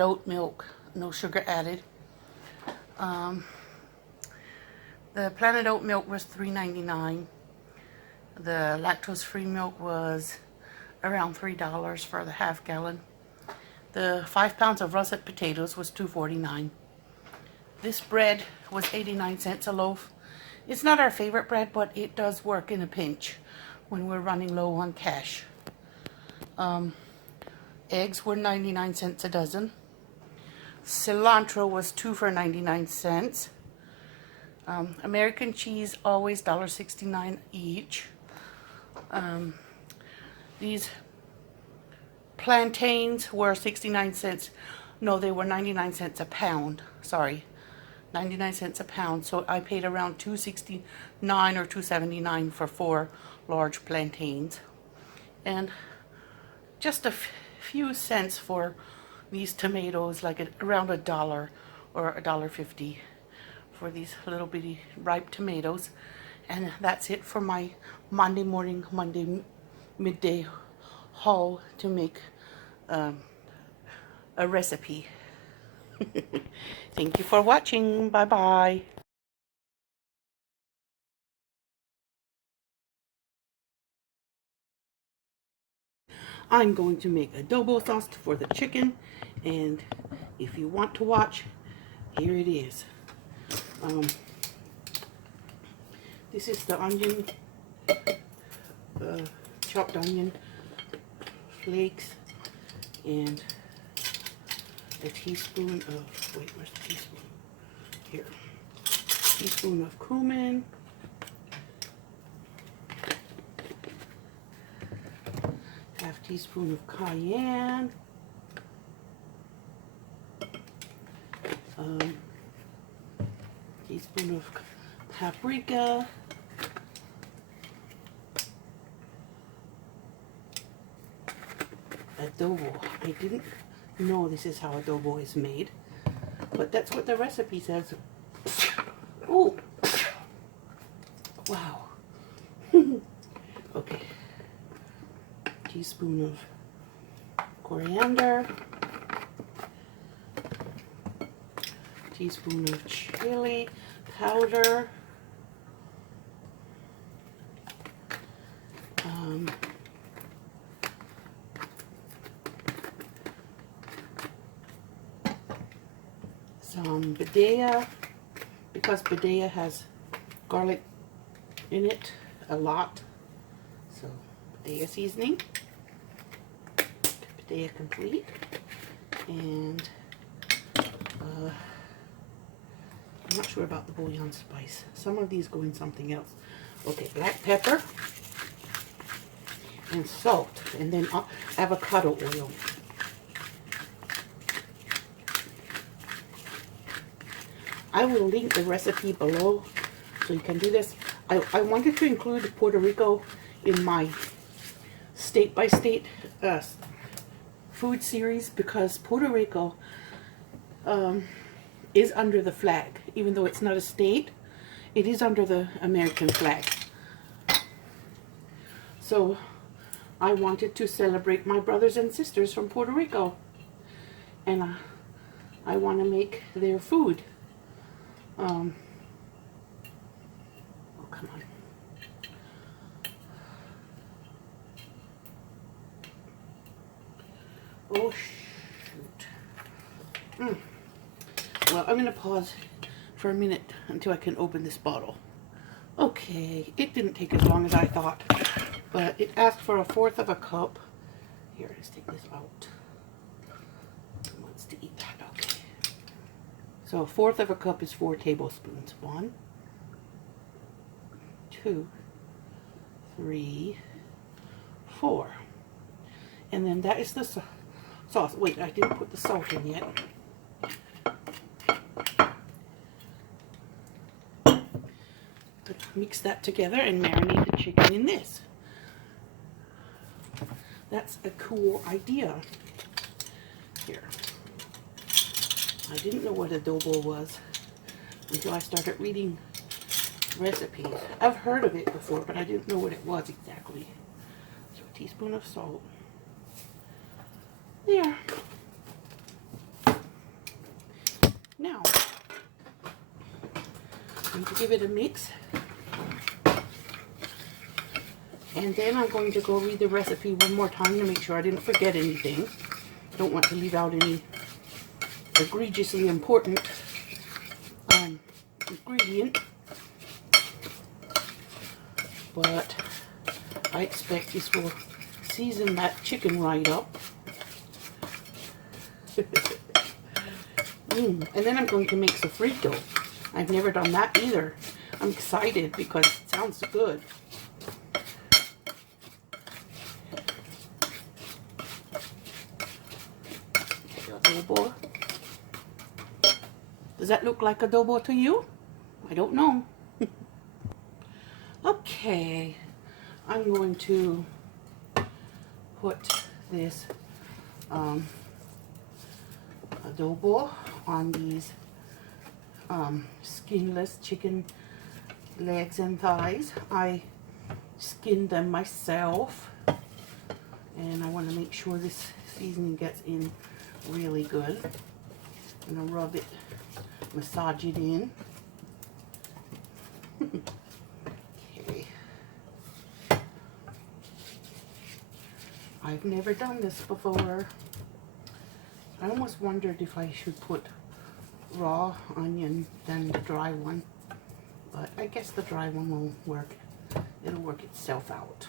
Planet oat milk, no sugar added. The Planet oat milk was $3.99. The lactose-free milk was around $3 for the half gallon. The 5 pounds of russet potatoes was $2.49. This bread was 89 cents a loaf. It's not our favorite bread, but it does work in a pinch when we're running low on cash. Eggs were 99 cents a dozen. Cilantro was 2 for 99 cents. American cheese, always $1.69 each. These plantains were 69 cents. No, they were 99 cents a pound. Sorry, 99 cents a pound. So I paid around $2.69 or $2.79 for 4 large plantains. And just a few cents for these tomatoes, like around $1 or $1.50 for these little bitty ripe tomatoes. And that's it for my Monday midday haul to make a recipe. Thank you for watching. Bye bye. I'm going to make adobo sauce for the chicken, and if you want to watch, here it is. This is the onion, chopped onion flakes, and a teaspoon of, wait, where's the teaspoon? Here. Teaspoon of cumin. Half teaspoon of cayenne. Teaspoon of paprika. Adobo. I didn't know this is how adobo is made, but that's what the recipe says. Oh, wow. Okay. Teaspoon of coriander. Teaspoon of chili powder. Some badea, because badea has garlic in it a lot. So badea seasoning, badea complete, and I'm not sure about the bouillon spice. Some of these go in something else. Okay, black pepper and salt, and then avocado oil. I will link the recipe below so you can do this. I wanted to include Puerto Rico in my state-by-state food series because Puerto Rico is under the flag. Even though it's not a state, it is under the American flag. So I wanted to celebrate my brothers and sisters from Puerto Rico. And I want to make their food. Oh, come on. Oh, shoot. Well, I'm going to pause for a minute until I can open this bottle. Okay, it didn't take as long as I thought, but it asked for 1/4 of a cup. Here, let's take this out. Who wants to eat that? Okay. So 1/4 of a cup is 4 tablespoons. 1, 2, 3, 4. And then that is the sauce. Wait, I didn't put the salt in yet. Mix that together and marinate the chicken in this. That's a cool idea. Here. I didn't know what adobo was until I started reading recipes. I've heard of it before, but I didn't know what it was exactly. So a teaspoon of salt. There. to give it a mix. And then I'm going to go read the recipe one more time to make sure I didn't forget anything. Don't want to leave out any egregiously important ingredient. But I expect this will season that chicken right up. And then I'm going to make sofrito. I've never done that either. I'm excited because it sounds good. Adobo. Does that look like adobo to you? I don't know. Okay, I'm going to put this adobo on these skinless chicken legs and thighs. I skinned them myself, and I want to make sure this seasoning gets in really good. I'm going to rub it, massage it in. Okay. I've never done this before. I almost wondered if I should put raw onion than the dry one, but I guess the dry one will work. It'll work itself out.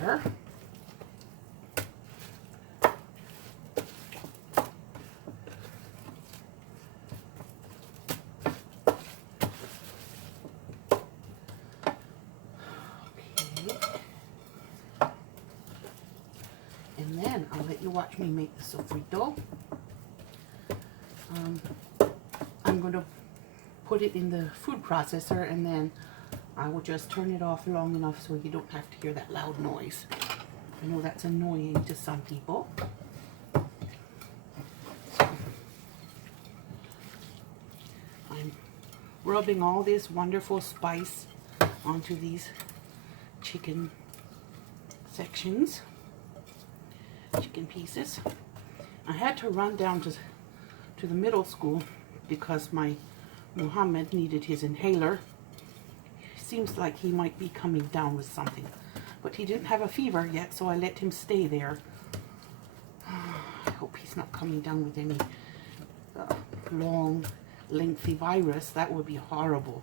There. And then I'll let you watch me make the sofrito. I'm going to put it in the food processor, and then I will just turn it off long enough so you don't have to hear that loud noise. I know that's annoying to some people. I'm rubbing all this wonderful spice onto these chicken sections. Chicken pieces. I had to run down to the middle school because my Muhammad needed his inhaler. Seems like he might be coming down with something, but he didn't have a fever yet, so I let him stay there. I hope he's not coming down with any long, lengthy virus. That would be horrible.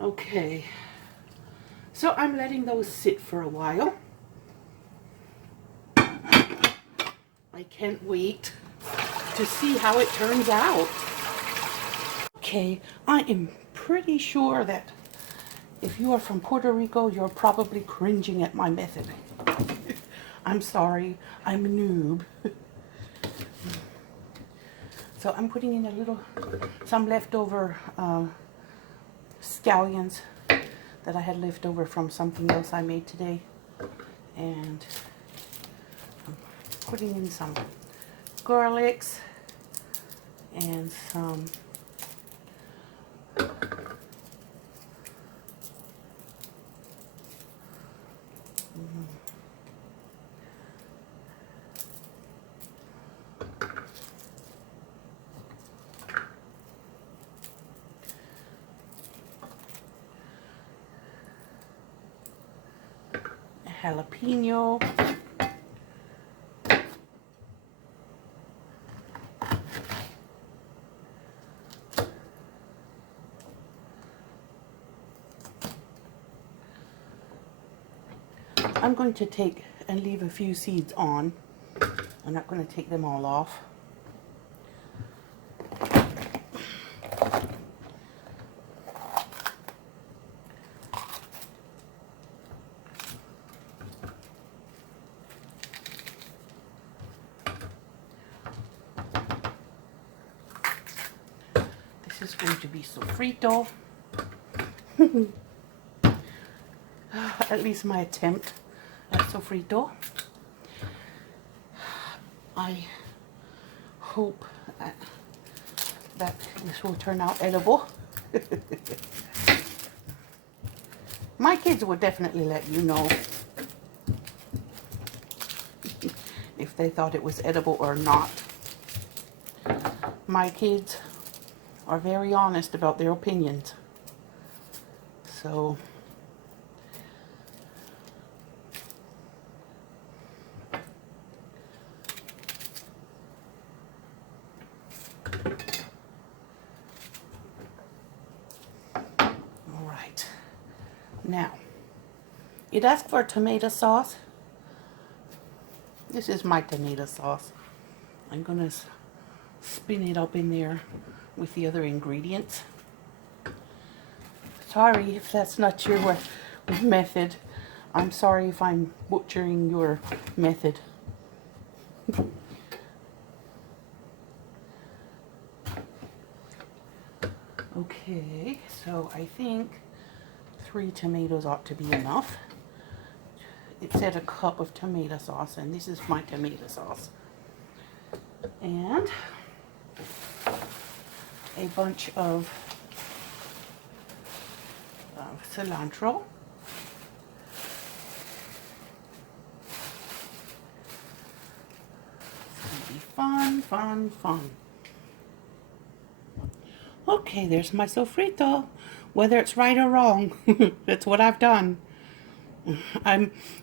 Okay, so I'm letting those sit for a while. I can't wait to see how it turns out. Okay, I am pretty sure that if you are from Puerto Rico, you're probably cringing at my method. I'm sorry, I'm a noob. So I'm putting in some leftover scallions that I had left over from something else I made today. And I'm putting in some garlics and some jalapeno. I'm going to take and leave a few seeds on. I'm not going to take them all off. This is going to be sofrito. At least my attempt at sofrito. I hope that this will turn out edible. My kids would definitely let you know if they thought it was edible or not. My kids are very honest about their opinions. So, all right. Now, it asked for tomato sauce. This is my tomato sauce. I'm gonna spin it up in there with the other ingredients. Sorry if that's not your method. I'm sorry if I'm butchering your method. Okay, so I think 3 tomatoes ought to be enough. It said a cup of tomato sauce, and this is my tomato sauce. And a bunch of cilantro. It's going to be fun, fun, fun. Okay, there's my sofrito. Whether it's right or wrong, that's what I've done.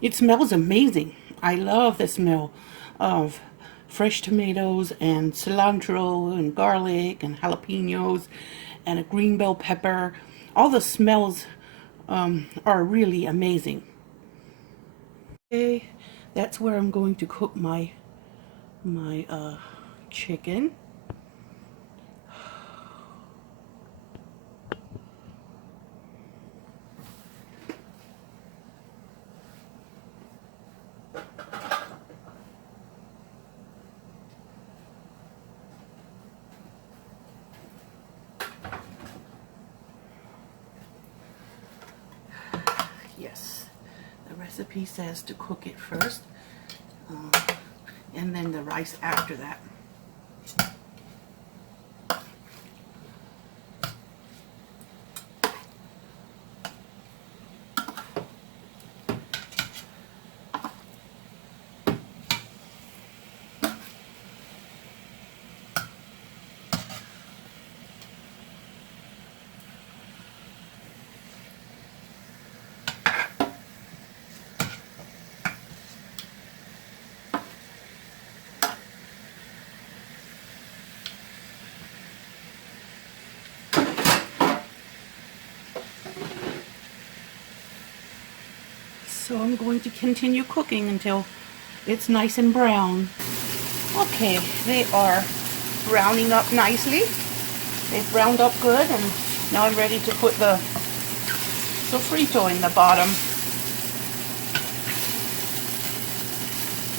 It smells amazing. I love the smell of fresh tomatoes and cilantro and garlic and jalapenos and a green bell pepper. All the smells are really amazing. Okay, that's where I'm going to cook my chicken. Yes, the recipe says to cook it first, and then the rice after that. So I'm going to continue cooking until it's nice and brown. Okay, they are browning up nicely. They've browned up good, and now I'm ready to put the sofrito in the bottom.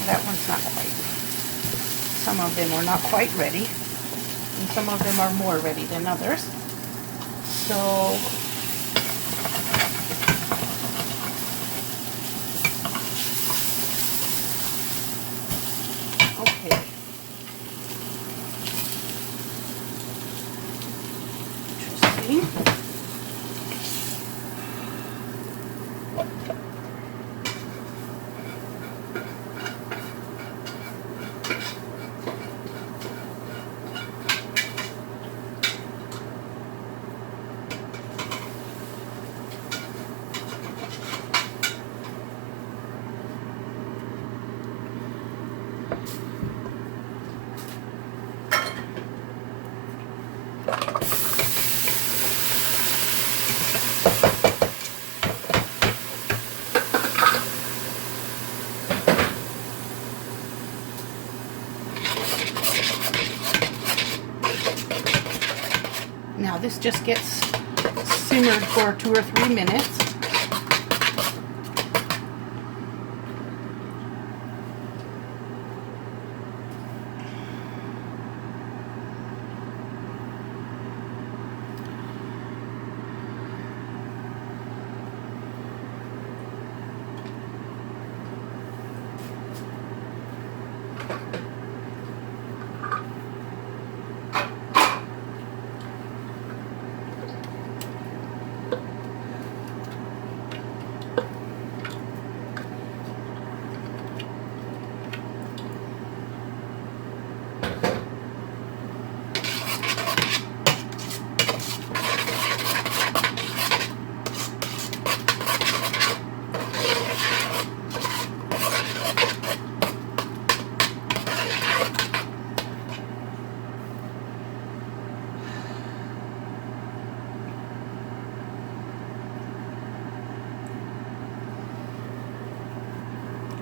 That one's not quite. Some of them are not quite ready, and some of them are more ready than others. So okay. Interesting. Now this just gets simmered for 2 or 3 minutes.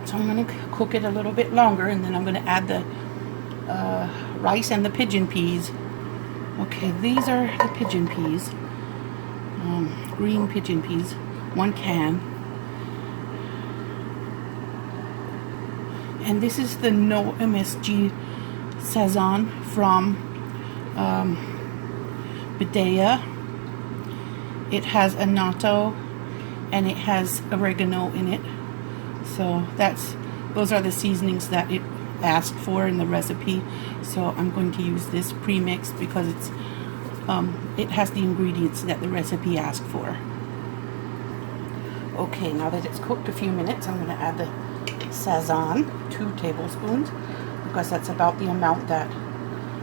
So I'm going to cook it a little bit longer, and then I'm going to add the rice and the pigeon peas. Okay, these are the pigeon peas. Green pigeon peas, 1 can. And this is the no MSG Sazon from Bidea. It has annatto and it has oregano in it. So those are the seasonings that it asked for in the recipe. So I'm going to use this premix because it has the ingredients that the recipe asked for. Okay, now that it's cooked a few minutes, I'm going to add the Sazon, 2 tablespoons, because that's about the amount that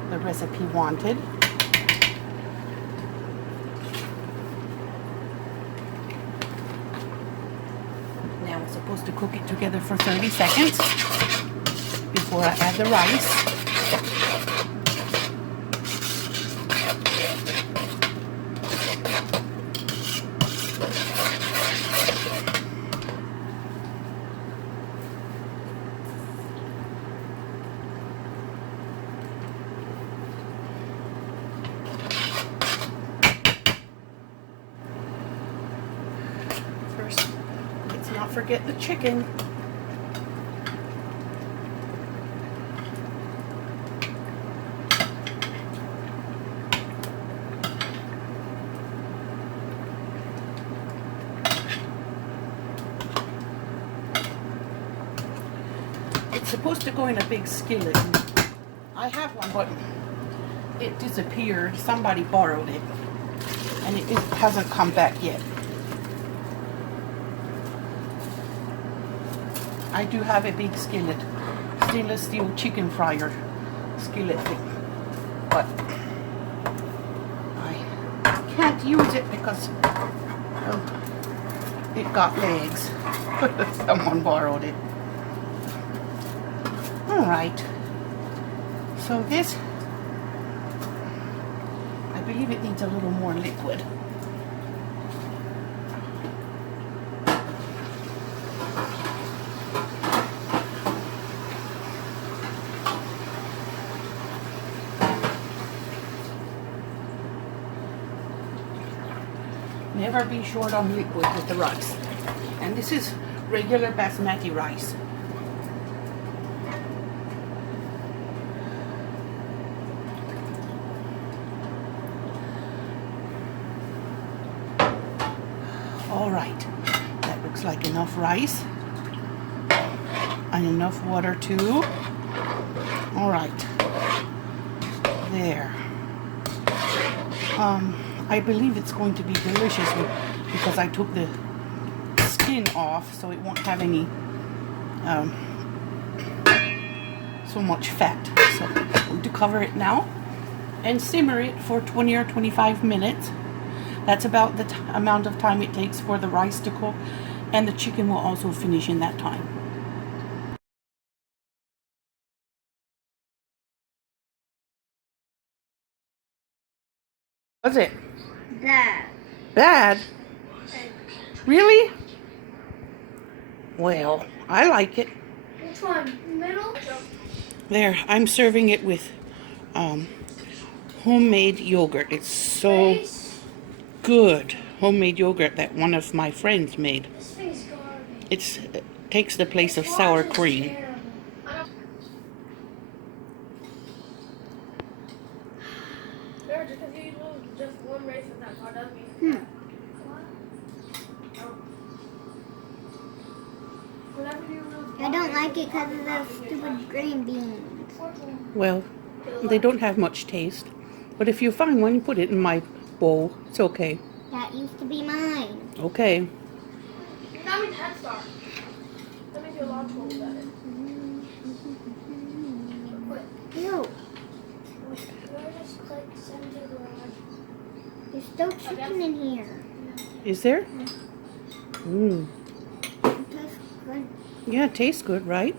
the recipe wanted. Now we're supposed to cook it together for 30 seconds before I add the rice. First, let's not forget the chicken. It's supposed to go in a big skillet. I have one, but it disappeared. Somebody borrowed it, and it hasn't come back yet. I do have a big skillet, stainless steel chicken fryer skillet thing, but I can't use it because it got legs. Someone borrowed it. Alright, so this, I believe it needs a little more liquid. Never be short on liquid with the rice. And this is regular basmati rice. All right, that looks like enough rice and enough water too. All right, there. I believe it's going to be delicious because I took the skin off, so it won't have any so much fat. So I'm going to cover it now and simmer it for 20 or 25 minutes. That's about the amount of time it takes for the rice to cook, and the chicken will also finish in that time. Was it? Bad. Bad? Really? Well, I like it. Which one? Middle? There, I'm serving it with homemade yogurt. It's so good. Homemade yogurt that one of my friends made. It takes the place of sour cream. I don't like it because of those stupid green beans. Well, they don't have much taste. But if you find one, you put it in my bowl. It's okay. That used to be mine. Okay. That means Head Start. That means your law told about it. Ew. There's still chicken in here. Is there? Mmm. It tastes good. Yeah, it tastes good, right?